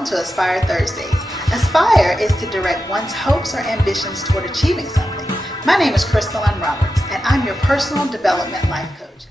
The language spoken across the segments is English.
Welcome to Aspire Thursdays. Aspire is to direct one's hopes or ambitions toward achieving something. My name is Crystalline Roberts, and I'm your personal development life coach.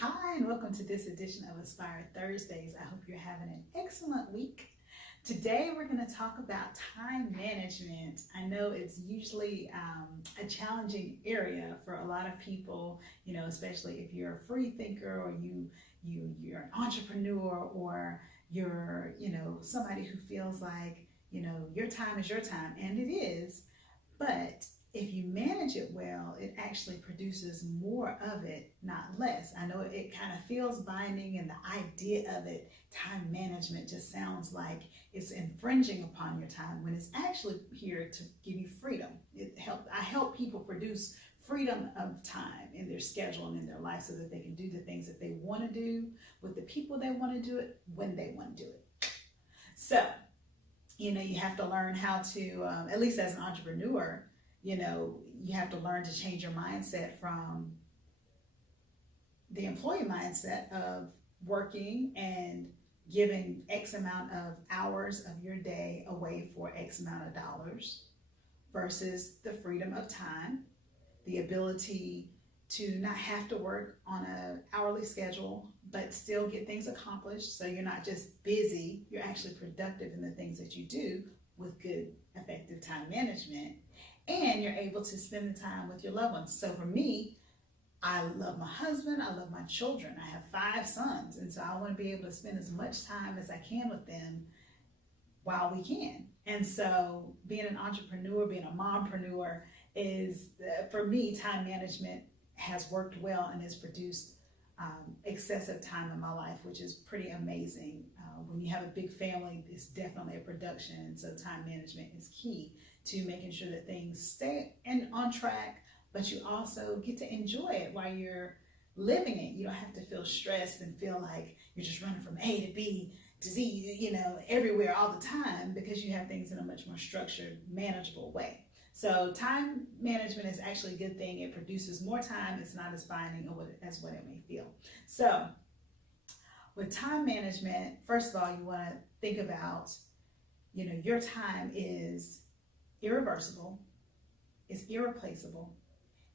Hi, and welcome to this edition of Aspire Thursdays. I hope you're having an excellent week. Today, we're going to talk about time management. I know it's usually a challenging area for a lot of people, especially if you're a free thinker or you're an entrepreneur or you're, somebody who feels like, your time is your time, and it is. But if you manage it well, it actually produces more of it, not less. I know it kind of feels binding, and the idea of it, time management, just sounds like it's infringing upon your time when it's actually here to give you freedom. I help people produce freedom of time in their schedule and in their life so that they can do the things that they want to do with the people they want to do it when they want to do it. So, you have to learn how to, at least as an entrepreneur, you have to learn to change your mindset from the employee mindset of working and giving X amount of hours of your day away for X amount of dollars versus the freedom of time, the ability to not have to work on an hourly schedule, but still get things accomplished. So you're not just busy, you're actually productive in the things that you do with good, effective time management. And you're able to spend the time with your loved ones. So for me, I love my husband, I love my children. I have 5 sons, and so I want to be able to spend as much time as I can with them while we can. And so being an entrepreneur, being a mompreneur is, for me, time management has worked well and has produced excessive time in my life, which is pretty amazing. When you have a big family, it's definitely a production, and so time management is key to making sure that things stay on track, but you also get to enjoy it while you're living it. You don't have to feel stressed and feel like you're just running from A to B to Z, everywhere all the time, because you have things in a much more structured, manageable way. So time management is actually a good thing. It produces more time. It's not as binding as what it may feel. So with time management, first of all, you want to think about, your time is irreversible, it's irreplaceable,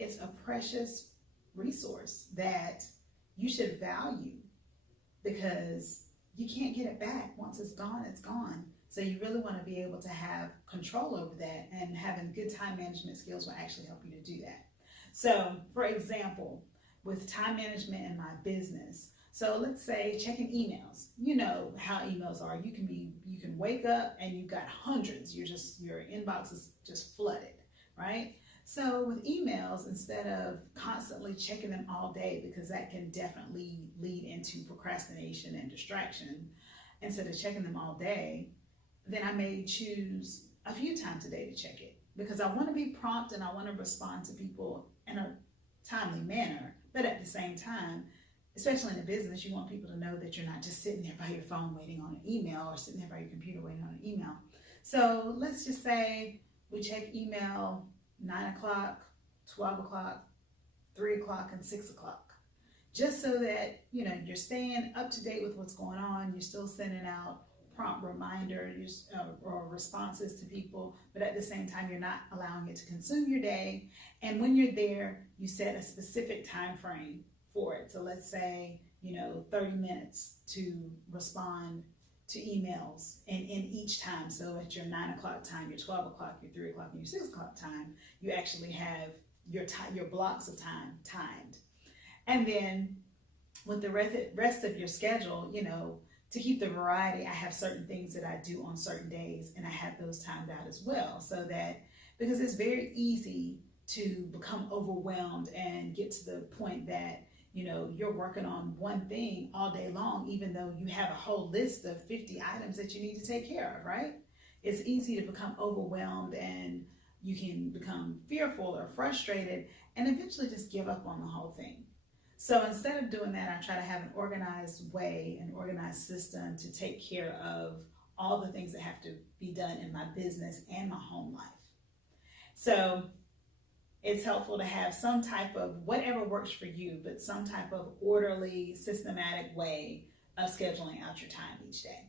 it's a precious resource that you should value because you can't get it back. Once it's gone, it's gone. So you really want to be able to have control over that, and having good time management skills will actually help you to do that. So for example, with time management in my business, so let's say checking emails. You know how emails are. You can wake up and you've got hundreds. Your inbox is just flooded, right? So with emails, instead of constantly checking them all day, because that can definitely lead into procrastination and distraction, instead of checking them all day, then I may choose a few times a day to check it, because I want to be prompt and I want to respond to people in a timely manner. But at the same time, especially in a business, you want people to know that you're not just sitting there by your phone waiting on an email, or sitting there by your computer waiting on an email. So let's just say we check email 9 o'clock, 12 o'clock, 3 o'clock, and 6 o'clock. Just so that, you're staying up to date with what's going on. You're still sending out prompt reminders or responses to people, but at the same time, you're not allowing it to consume your day. And when you're there, you set a specific time frame for it. So let's say, 30 minutes to respond to emails and in each time. So at your 9 o'clock time, your 12 o'clock, your 3 o'clock, and your 6 o'clock time, you actually have your blocks of time timed. And then with the rest of your schedule, to keep the variety, I have certain things that I do on certain days, and I have those timed out as well, so that, because it's very easy to become overwhelmed and get to the point that you're working on one thing all day long, even though you have a whole list of 50 items that you need to take care of, right? It's easy to become overwhelmed, and you can become fearful or frustrated and eventually just give up on the whole thing. So instead of doing that, I try to have an organized way, an organized system to take care of all the things that have to be done in my business and my home life. So it's helpful to have some type of, whatever works for you, but some type of orderly, systematic way of scheduling out your time each day.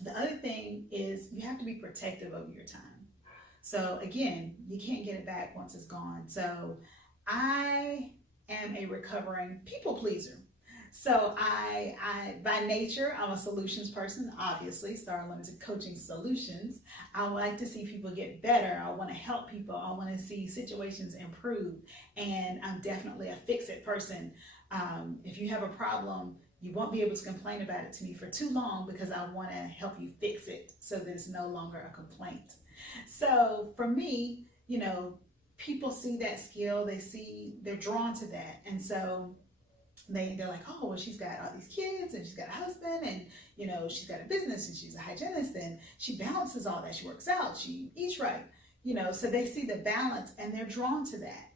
The other thing is you have to be protective of your time. So again, you can't get it back once it's gone. So I am a recovering people pleaser. So I by nature, I'm a solutions person, obviously, Star Unlimited Coaching Solutions. I like to see people get better. I want to help people. I want to see situations improve. And I'm definitely a fix-it person. If you have a problem, you won't be able to complain about it to me for too long because I want to help you fix it so that it's no longer a complaint. So for me, people see that skill, they're drawn to that. And so they're like, oh, well, she's got all these kids and she's got a husband and, she's got a business and she's a hygienist and she balances all that. She works out, she eats right, so they see the balance and they're drawn to that.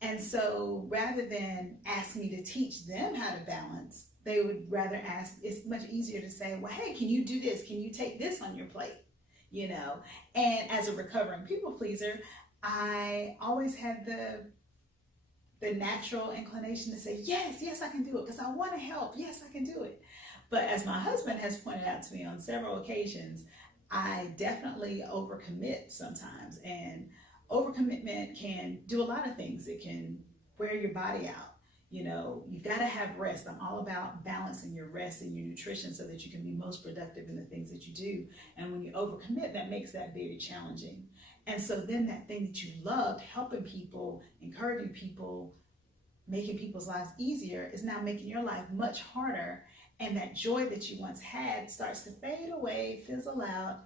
And so rather than ask me to teach them how to balance, they would rather ask, it's much easier to say, well, hey, can you do this? Can you take this on your plate? And as a recovering people pleaser, I always had the natural inclination to say, yes, I can do it because I want to help. Yes, I can do it. But as my husband has pointed out to me on several occasions, I definitely overcommit sometimes. And overcommitment can do a lot of things. It can wear your body out. You've got to have rest. I'm all about balancing your rest and your nutrition so that you can be most productive in the things that you do. And when you overcommit, that makes that very challenging. And so then that thing that you loved, helping people, encouraging people, making people's lives easier, is now making your life much harder. And that joy that you once had starts to fade away, fizzle out.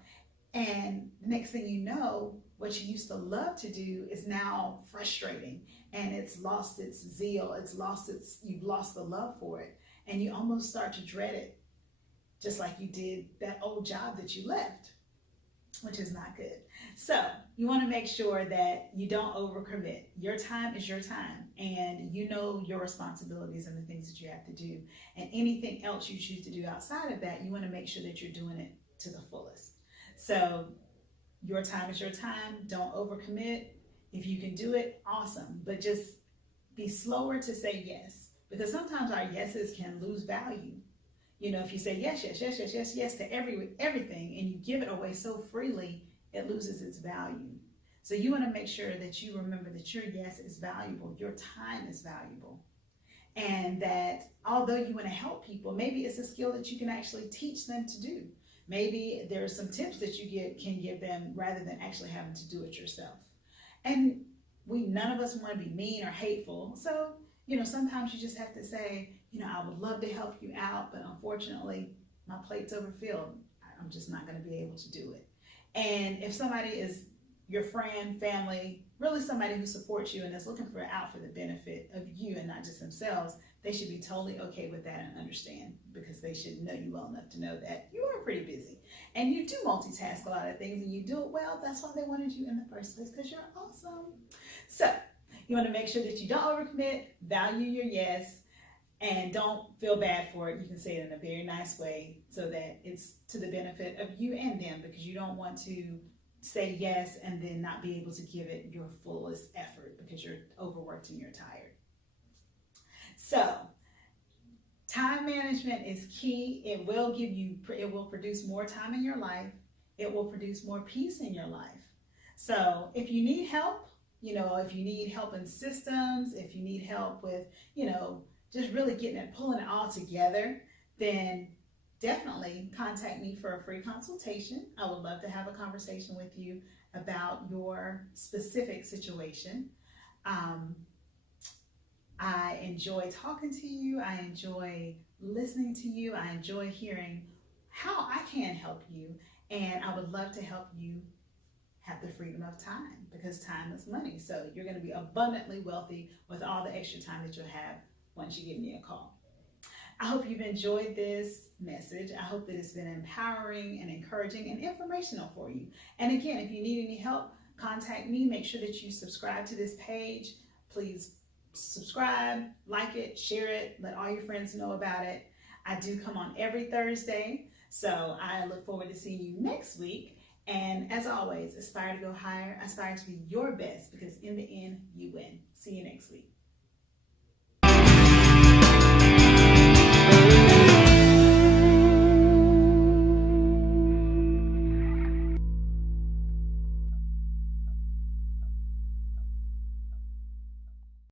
And the next thing you know, what you used to love to do is now frustrating. And it's lost its zeal. You've lost the love for it. And you almost start to dread it, just like you did that old job that you left, which is not good. So you want to make sure that you don't overcommit. Your time is your time, and you know your responsibilities and the things that you have to do. And anything else you choose to do outside of that, you want to make sure that you're doing it to the fullest. So your time is your time. Don't overcommit. If you can do it, awesome. But just be slower to say yes, because sometimes our yeses can lose value. If you say yes to everything and you give it away so freely, it loses its value. So you want to make sure that you remember that your yes is valuable, your time is valuable. And that although you want to help people, maybe it's a skill that you can actually teach them to do. Maybe there are some tips that you can give them rather than actually having to do it yourself. And none of us want to be mean or hateful. So, sometimes you just have to say, I would love to help you out, but unfortunately, my plate's overfilled. I'm just not going to be able to do it. And if somebody is your friend, family, really somebody who supports you and is looking out for the benefit of you and not just themselves, they should be totally okay with that and understand, because they should know you well enough to know that you are pretty busy and you do multitask a lot of things and you do it well. That's why they wanted you in the first place, because you're awesome. So you want to make sure that you don't overcommit, value your yes, and don't feel bad for it. You can say it in a very nice way so that it's to the benefit of you and them, because you don't want to say yes and then not be able to give it your fullest effort because you're overworked and you're tired. So time management is key. It will produce more time in your life. It will produce more peace in your life. So if you need help, if you need help in systems, if you need help with, just really pulling it all together, then definitely contact me for a free consultation. I would love to have a conversation with you about your specific situation. I enjoy talking to you. I enjoy listening to you. I enjoy hearing how I can help you. And I would love to help you have the freedom of time, because time is money. So you're going to be abundantly wealthy with all the extra time that you'll have once you give me a call. I hope you've enjoyed this message. I hope that it's been empowering and encouraging and informational for you. And again, if you need any help, contact me. Make sure that you subscribe to this page. Please subscribe, like it, share it, let all your friends know about it. I do come on every Thursday, so I look forward to seeing you next week. And as always, aspire to go higher, aspire to be your best, because in the end, you win. See you next week.